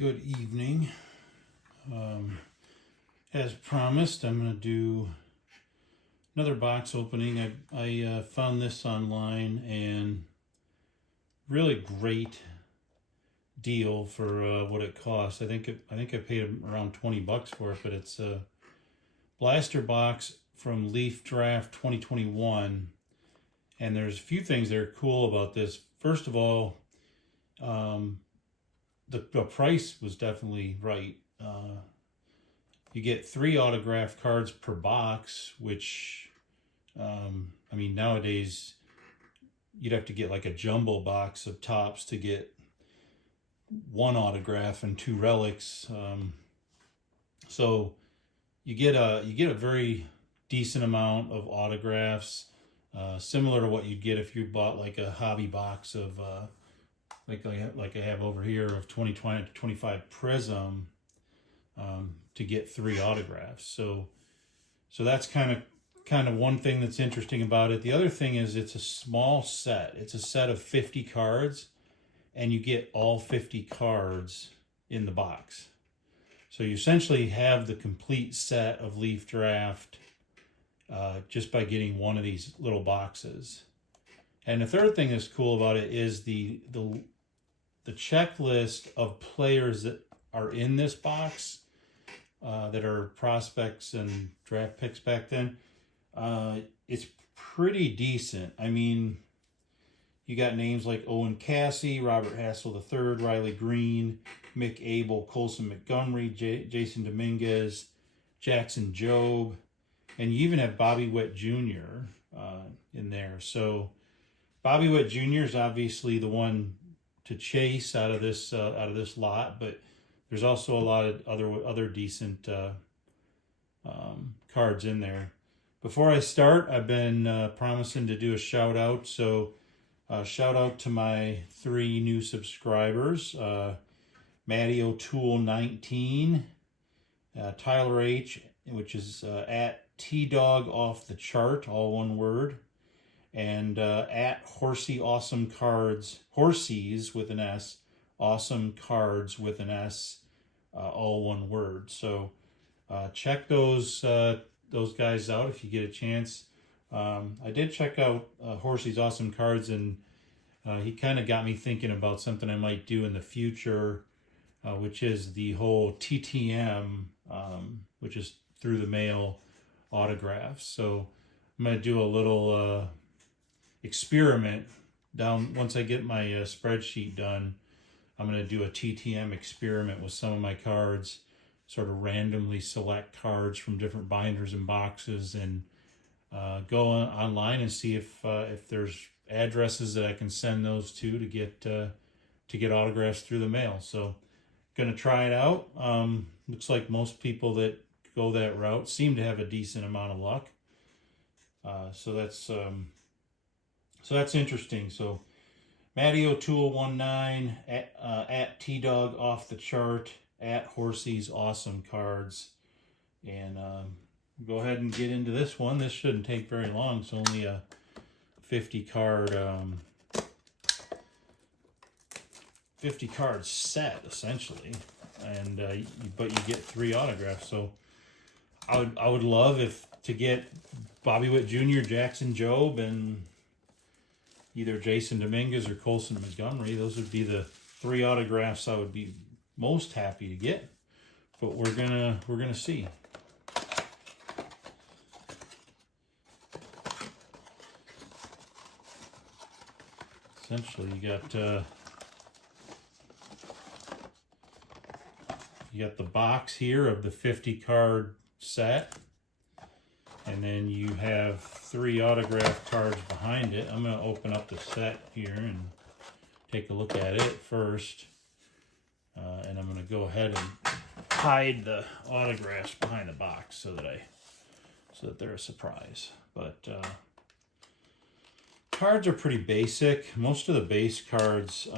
Good evening. As promised, I'm going to do another box opening. I found this online and really great deal for what it costs. I think I paid around $20 for it, but it's a blaster box from Leaf Draft 2021, and there's a few things that are cool about this. First of all, the price was definitely right. You get 3 autographed cards per box, which, I mean, nowadays you'd have to get like a jumbo box of Topps to get 1 autograph and 2 relics. So you get a very decent amount of autographs, similar to what you'd get if you bought like a hobby box of like I have over here of 2020 to 25 Prism, to get 3 autographs. So that's kind of one thing that's interesting about it. The other thing is it's a small set. It's a set of 50 cards, and you get all 50 cards in the box. So you essentially have the complete set of Leaf Draft just by getting one of these little boxes. And the third thing that's cool about it is the checklist of players that are in this box, that are prospects and draft picks back then. It's pretty decent. I mean, you got names like Owen Cassey, Robert Hassel III, Riley Green, Mick Abel, Colson Montgomery, Jason Dominguez, Jackson Jobe, and you even have Bobby Witt Jr. In there. So Bobby Witt Jr. is obviously the one to chase out of this lot, but there's also a lot of other decent cards in there. Before I start, I've been promising to do a shout out. So shout out to my 3 new subscribers: Matty O'Toole 19, Tyler H, which is at T-Dog Off the Chart, all one word, and at Horsey Awesome Cards, Horsies with an S, Awesome Cards with an S, all one word. So check those guys out if you get a chance. I did check out Horsey's Awesome Cards, and he kind of got me thinking about something I might do in the future, which is the whole TTM, which is through the mail autographs. So I'm going to do a little experiment down. Once I get my spreadsheet done, I'm going to do a TTM experiment with some of my cards, sort of randomly select cards from different binders and boxes, and go online and see if there's addresses that I can send those to get autographs through the mail. So going to try it out. Looks like most people that go that route seem to have a decent amount of luck. So that's interesting. So Matty O'Toole 19 at T-Dog Off the Chart, at Horsey's Awesome Cards, and go ahead and get into this one. This shouldn't take very long. It's only a 50 card set essentially, and but you get 3 autographs. So I would love to get Bobby Witt Jr., Jackson Jobe, and either Jason Dominguez or Colson Montgomery. Those would be the 3 autographs I would be most happy to get. But we're gonna see. Essentially, you got the box here of the 50 card set, and then you have 3 autograph cards behind it. I'm going to open up the set here and take a look at it first, and I'm going to go ahead and hide the autographs behind the box so that they're a surprise. But cards are pretty basic. Most of the base cards,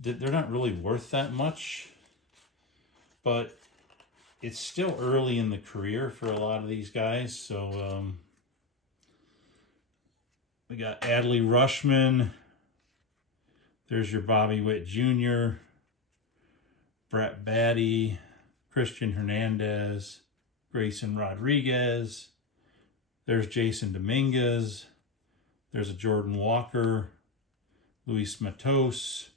they're not really worth that much, but it's still early in the career for a lot of these guys. So we got Adley Rutschman. There's your Bobby Witt Jr. Brett Batty, Christian Hernandez, Grayson Rodriguez. There's Jason Dominguez. There's a Jordan Walker, Luis Matos,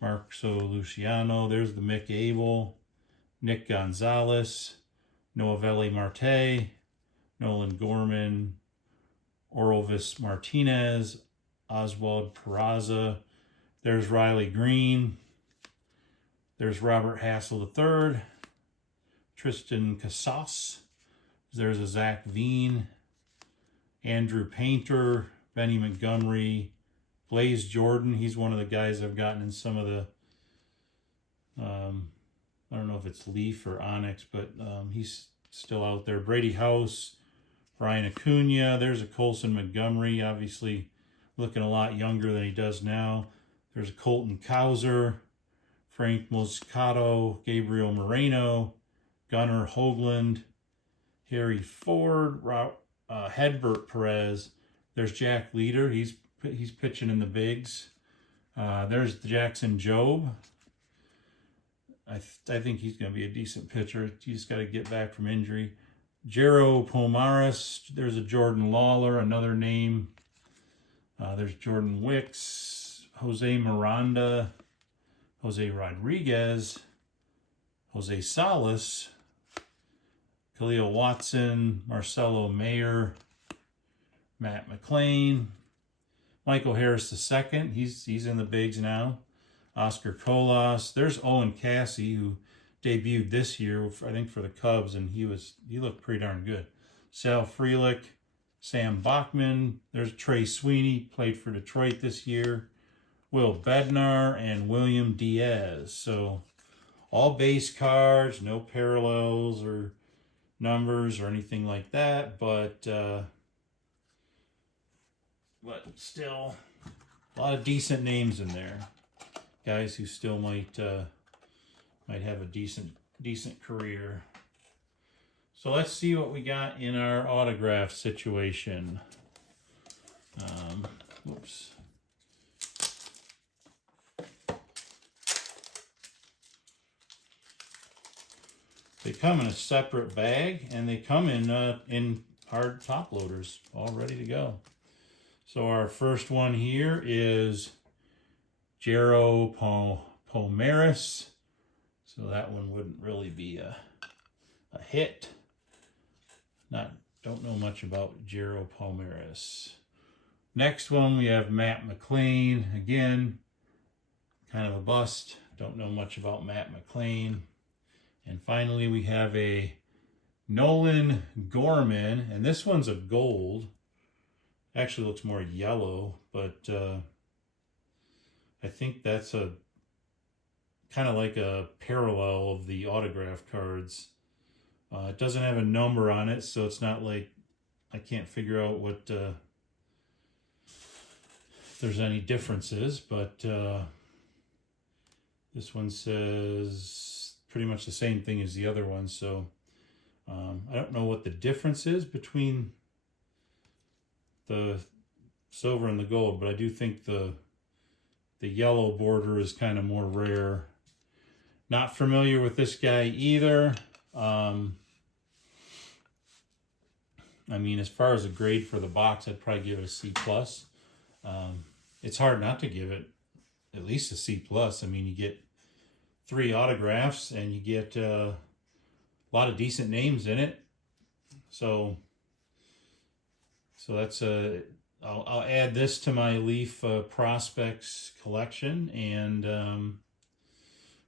Marco Luciano. There's the Mick Abel, Nick Gonzalez, Noelvi Marte, Nolan Gorman, Orelvis Martinez, Oswald Peraza. There's Riley Green. There's Robert Hassel III, Tristan Casas. There's a Zach Veen, Andrew Painter, Benny Montgomery, Blaze Jordan. He's one of the guys I've gotten in some of the, I don't know if it's Leaf or Onyx, but he's still out there. Brady House, Ryan Acuna. There's a Colson Montgomery, obviously looking a lot younger than he does now. There's a Colton Cowser, Frank Moscato, Gabriel Moreno, Gunnar Hoagland, Harry Ford, Hedbert Perez. There's Jack Leader. He's pitching in the bigs. There's Jackson Jobe. I think he's going to be a decent pitcher. He's got to get back from injury. Jero Pomares. There's a Jordan Lawler, another name. There's Jordan Wicks, Jose Miranda, Jose Rodriguez, Jose Salas, Khalil Watson, Marcelo Mayer, Matt McLean, Michael Harris II. He's in the bigs now. Oscar Colas. There's Owen Cassie, who debuted this year, I think, for the Cubs, and he looked pretty darn good. Sal Frelick, Sam Bachman. There's Trey Sweeney, played for Detroit this year. Will Bednar and William Diaz. So all base cards, no parallels or numbers or anything like that, but still a lot of decent names in there. Guys who still might have a decent career. So let's see what we got in our autograph situation. Whoops. They come in a separate bag, and they come in hard top loaders, all ready to go. So our first one here is Jero Pomares. So that one wouldn't really be a hit. Don't know much about Jero Pomares. Next one we have Matt McLean. Again, kind of a bust. Don't know much about Matt McLean. And finally we have a Nolan Gorman, and this one's a gold. Actually looks more yellow, but I think that's a kind of like a parallel of the autograph cards. It doesn't have a number on it, so it's not like I can't figure out what if there's any differences, but this one says pretty much the same thing as the other one, so I don't know what the difference is between the silver and the gold, but I do think the yellow border is kind of more rare. Not familiar with this guy either. I mean, as far as a grade for the box, I'd probably give it a C+. It's hard not to give it at least a C+. I mean, you get 3 autographs and you get a lot of decent names in it. So that's I'll add this to my Leaf prospects collection, and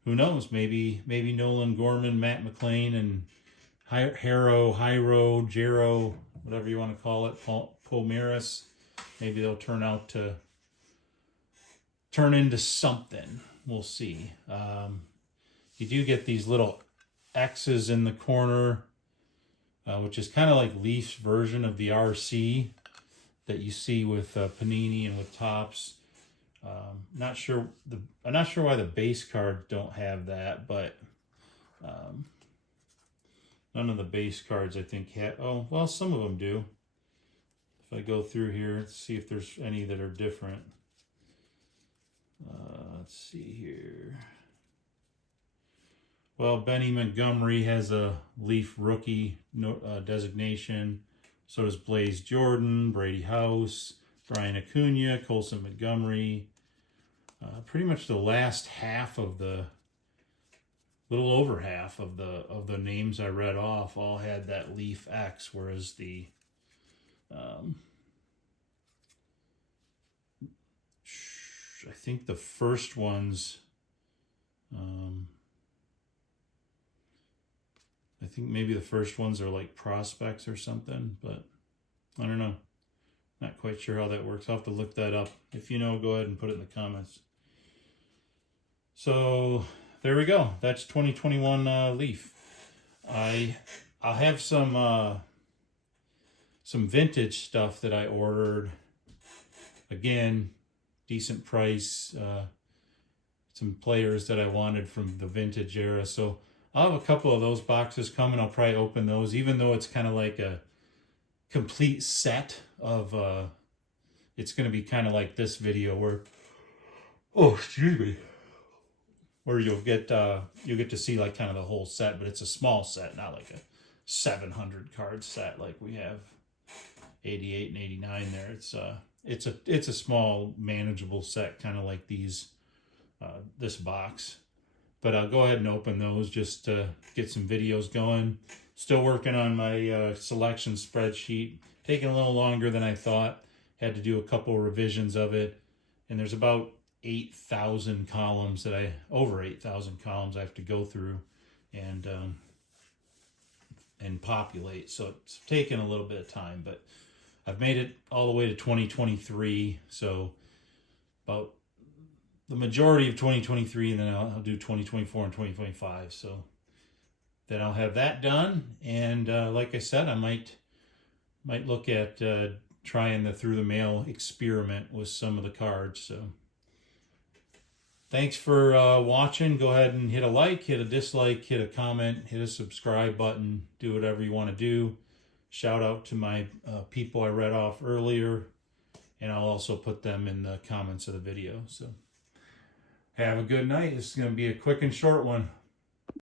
who knows, maybe Nolan Gorman, Matt McLean, and Jero, whatever you want to call it, Pomares, maybe they'll turn into something. We'll see. You do get these little X's in the corner, which is kind of like Leaf's version of the RC that you see with Panini and with Topps. I'm not sure why the base cards don't have that, but none of the base cards I think have. Oh, well, some of them do. If I go through here, let's see if there's any that are different. Let's see here. Well, Benny Montgomery has a Leaf rookie designation. So does Blaze Jordan, Brady House, Brian Acuna, Colson Montgomery. Pretty much the last half of the, little over half of the names I read off all had that Leaf X, whereas the I think the first ones, I think maybe the first ones are like prospects or something, but I don't know. Not quite sure how that works. I'll have to look that up. If you know, go ahead and put it in the comments. So there we go. That's 2021 Leaf. I'll have some vintage stuff that I ordered. Again, decent price. Some players that I wanted from the vintage era. So I'll have a couple of those boxes coming. I'll probably open those, even though it's kind of like a complete set of, it's going to be kind of like this video where, oh, excuse me, where you'll get to see like kind of the whole set, but it's a small set, not like a 700 card set like we have 88 and 89 there. It's a small manageable set, kind of like these, this box. But I'll go ahead and open those just to get some videos going. Still working on my selection spreadsheet. Taking a little longer than I thought. Had to do a couple revisions of it. And there's about 8,000 columns over 8,000 columns I have to go through and populate. So it's taken a little bit of time, but I've made it all the way to 2023. So about the majority of 2023, and then I'll do 2024 and 2025. So then I'll have that done. And like I said, I might look at trying the through the mail experiment with some of the cards. So thanks for watching. Go ahead and hit a like, hit a dislike, hit a comment, hit a subscribe button. Do whatever you want to do. Shout out to my people I read off earlier, and I'll also put them in the comments of the video. So have a good night. This is going to be a quick and short one.